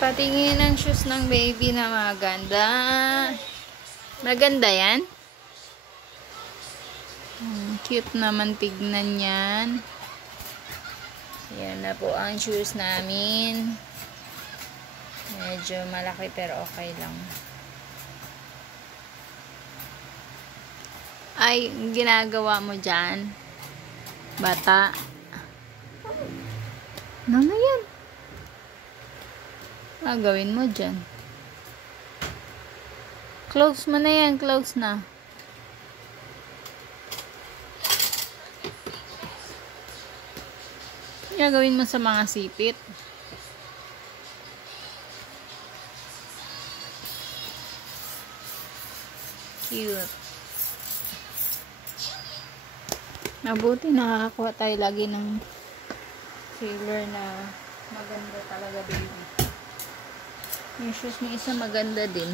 Patingin ng shoes ng baby na maganda. Maganda yan? Cute naman tignan yan. Yan na po ang shoes namin. Medyo malaki pero okay lang. Ay, ginagawa mo dyan? Bata. Ano na yan? Gawin mo dyan. Close mo na yan. Close na. Gawin mo sa mga sipit. Cute. Mabuti nakakakuha tayo lagi ng trailer na maganda talaga, baby. Yung shoes ni isa maganda din.